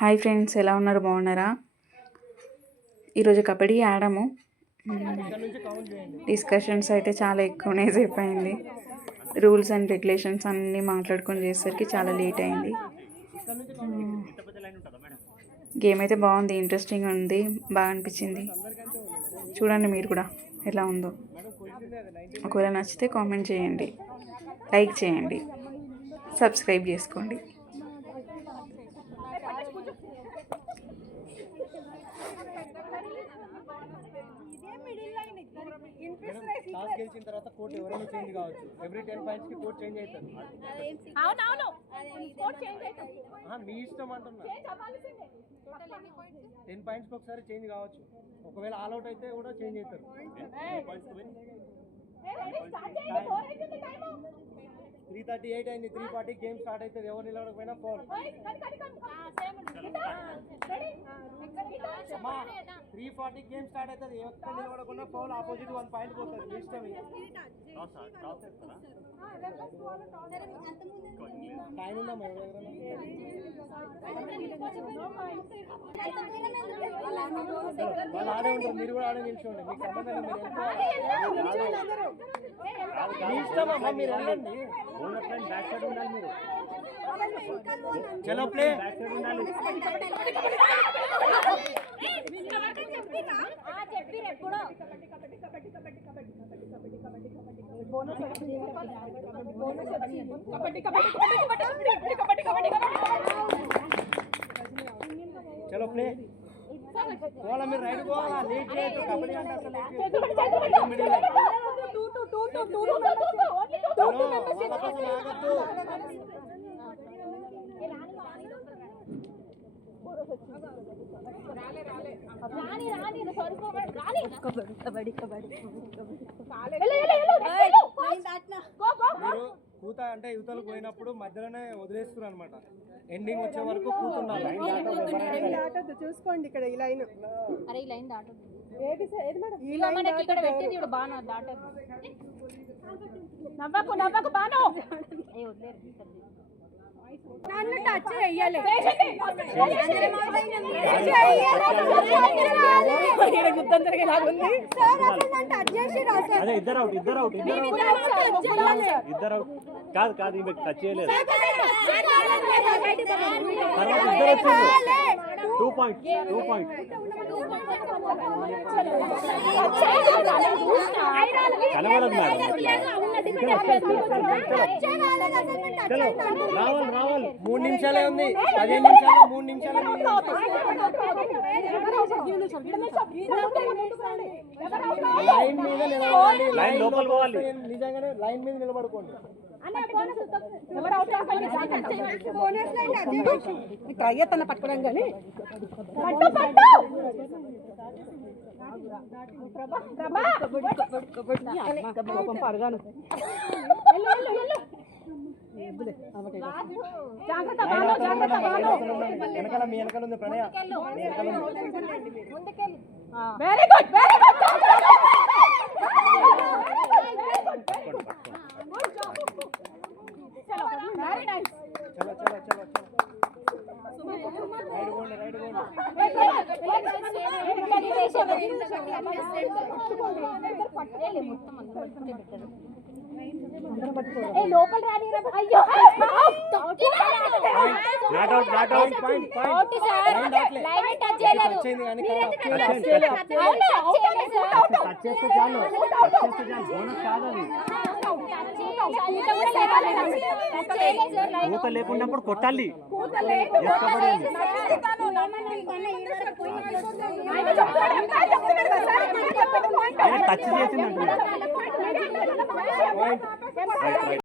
Hi friends, ఎలా ఉన్నారు? బాగున్నారా? ఈరోజు కబడ్డీ ఆడాము. డిస్కషన్స్ అయితే చాలా ఎక్కువనే సేపు అయింది. రూల్స్ అండ్ రెగ్యులేషన్స్ అన్నీ మాట్లాడుకొని చేసేసరికి చాలా లేట్ అయింది. గేమ్ అయితే బాగుంది, ఇంట్రెస్టింగ్ ఉంది, బాగా అనిపించింది. చూడండి మీరు కూడా ఎలా ఉందో. ఒకవేళ నచ్చితే కామెంట్ చేయండి, లైక్ చేయండి, సబ్స్క్రైబ్ చేసుకోండి. టాస్ గెలిచిన తర్వాత కోర్ట్ ఎవరైనా చేంజ్ కావచ్చు. ఎవ్రీ 10 పాయింట్స్ కి కోర్ట్ చేంజ్ అవుతుంది. మీ ఇష్టం అంటున్నా. 10 పాయింట్స్ కి ఒకసారి చేంజ్ కావచ్చు. ఒకవేళ ఆల్అౌట్ అయితే కూడా చేంజ్ అవుతారు. 3:38 అయింది. 3:40 గేమ్ స్టార్ట్ అవుతుంది. ఎవరు నిలబడకపోయినా ఫౌల్. 3:40 గేమ్ స్టార్ట్ అవుతుంది. ఎవరు నిలబడకుండా ఫౌల్. ఆపోజిట్ 1 పాయింట్ పోతుంది. మీ ఇష్టం. టైం ఉందా? వాళ్ళు ఆడే ఉంటారు, మీరు కూడా ఆడే నిల్చోండి. మీకు సంబంధం మీ ఇష్టం అమ్మా, మీరు వెళ్ళండి. బ్యాక్ సైడ్ ఉండాలి మీరు. చలో ప్లే. చలో ప్లే. పోవాలా మీరు? రైడ్ పోవాలా? లేట్ చేయొద్దు. కబడ్డీ అంటే అసలు లేట్ చేయొద్దు. కూత అంటే యువతలకు పోయినప్పుడు మధ్యలోనే వదిలేస్తున్నారు అనమాట. ఎండింగ్ వచ్చే వరకు కూతున్నారు. చూసుకోండి ఇక్కడ ఈ లైన్. అరే ఈ లైన్ దాటొద్దు. ఈ లైన్ మనకి ఇక్కడ పెట్టింది ఇప్పుడు బాను దాటొద్దు. నవ్వకు బాను. ఏ వదిలేరు. నన్ను టచ్ చెయ్యాలి. ఇద్దరు అవుట్. కాదు ఈమె టచ్ చేయలేదు. తర్వాత ఇద్దరు వచ్చారు. 2 పాయింట్స్. కలవలేదు మేడం. రావాలి. 3 నిమిషాలే ఉంది. 15 నిమిషాలు 3 నిమిషాలు. లైన్ మీద నిలబడాలి. లైన్ లోపల పోవాలి. నిజంగానే లైన్ మీద నిలబడుకోండి. ట్రై చేస్తాను పట్టుకోవడం కానీ పరగాను. వెనకాల మీ వెనకాల ఉంది ప్రణయ. Very good. లోపల రాని. అయ్యో కూత లేకున్నప్పుడు కొట్టాలి. టచ్ చేసింది.